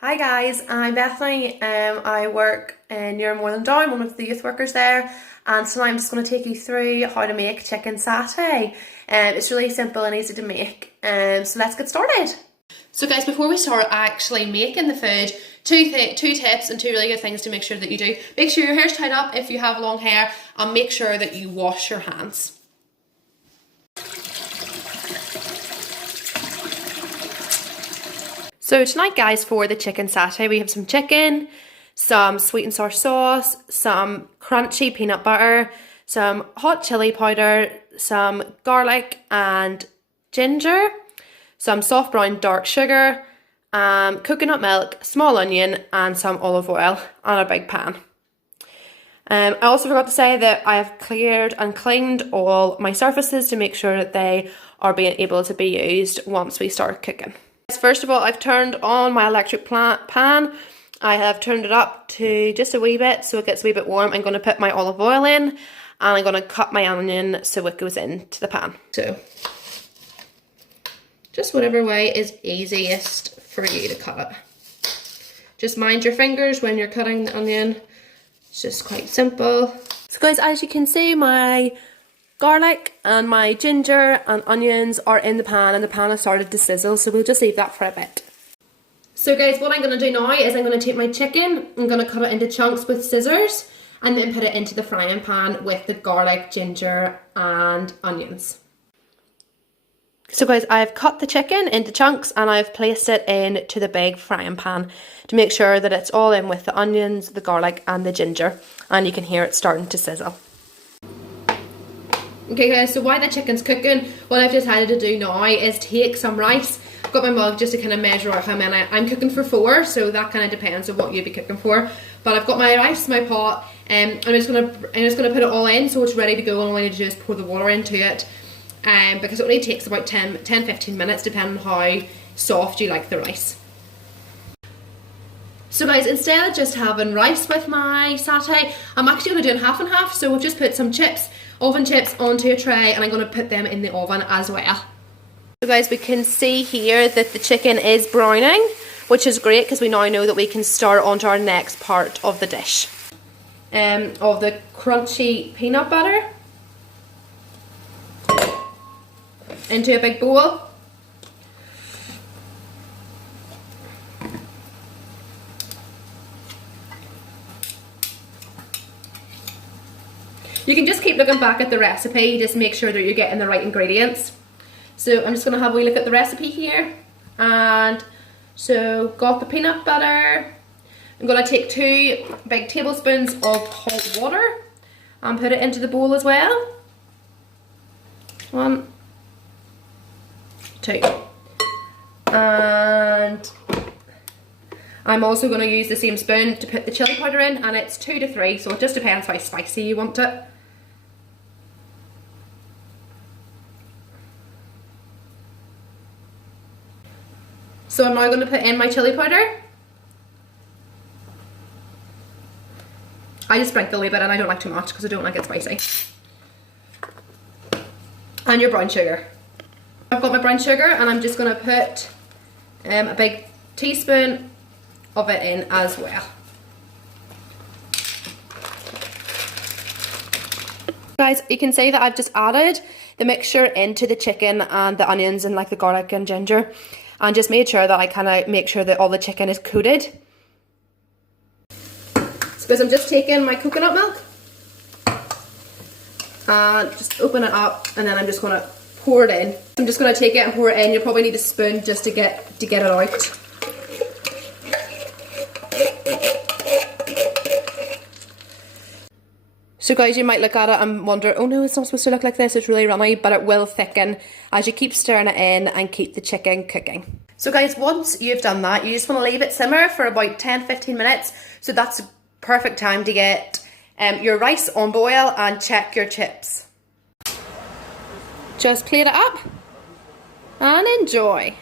Hi guys, I'm Bethany. I work in You're More Than Down, one of the youth workers there, and tonight I'm just going to take you through how to make chicken satay. It's really simple and easy to make, so let's get started. So guys, before we start actually making the food, two tips and two really good things to make sure that you do. Make sure your hair's tied up if you have long hair, and make sure that you wash your hands. So tonight guys, for the chicken satay, we have some chicken, some sweet and sour sauce, some crunchy peanut butter, some hot chili powder, some garlic and ginger, some soft brown dark sugar, coconut milk, small onion and some olive oil on a big pan. I also forgot to say that I have cleared and cleaned all my surfaces to make sure that they are being able to be used once we start cooking. First of all, I've turned on my electric pan. I have turned it up to just a wee bit so it gets a wee bit warm. I'm going to put my olive oil in and I'm going to cut my onion so it goes into the pan. So, just whatever way is easiest for you to cut it. Just mind your fingers when you're cutting the onion. It's just quite simple. So guys, as you can see, my garlic and my ginger and onions are in the pan and the pan has started to sizzle, so we'll just leave that for a bit. So guys, what I'm going to do now is I'm going to take my chicken, I'm going to cut it into chunks with scissors and then put it into the frying pan with the garlic, ginger and onions. So guys, I've cut the chicken into chunks and I've placed it into the big frying pan to make sure that it's all in with the onions, the garlic and the ginger, and you can hear it starting to sizzle. Okay guys, so while the chicken's cooking, what I've decided to do now is take some rice. I've got my mug just to kind of measure out how many. I'm cooking for 4, so that kind of depends on what you'd be cooking for. But I've got my rice, my pot, and I'm just gonna put it all in so it's ready to go, and all I need to do is pour the water into it. Because it only takes about 10-15 minutes depending on how soft you like the rice. So guys, instead of just having rice with my satay, I'm actually going to do it half and half. So we've just put some chips, oven chips, onto a tray and I'm going to put them in the oven as well. So guys, we can see here that the chicken is browning, which is great because we now know that we can start onto our next part of the dish. Of the crunchy peanut butter into a big bowl. You can just keep looking back at the recipe, just make sure that you're getting the right ingredients. So I'm just going to have a wee look at the recipe here. And so got the peanut butter. I'm going to take 2 big tablespoons of hot water and put it into the bowl as well. 1, 2. And I'm also going to use the same spoon to put the chili powder in, and it's 2 to 3, so it just depends how spicy you want it. So I'm now going to put in my chili powder. I just sprinkle a wee bit and I don't like too much because I don't like it spicy. And your brown sugar. I've got my brown sugar and I'm just going to put a big teaspoon of it in as well. Guys, you can see that I've just added the mixture into the chicken and the onions and like the garlic and ginger, and just made sure that I kind of make sure that all the chicken is coated. So guys, I'm just taking my coconut milk and just open it up, and then I'm just going to pour it in. I'm just going to take it and pour it in. You'll probably need a spoon just to get it out. So guys, you might look at it and wonder, oh no, it's not supposed to look like this, it's really runny, but it will thicken as you keep stirring it in and keep the chicken cooking. So guys, once you've done that, you just want to leave it simmer for about 10-15 minutes. So that's a perfect time to get your rice on boil and check your chips. Just plate it up and enjoy.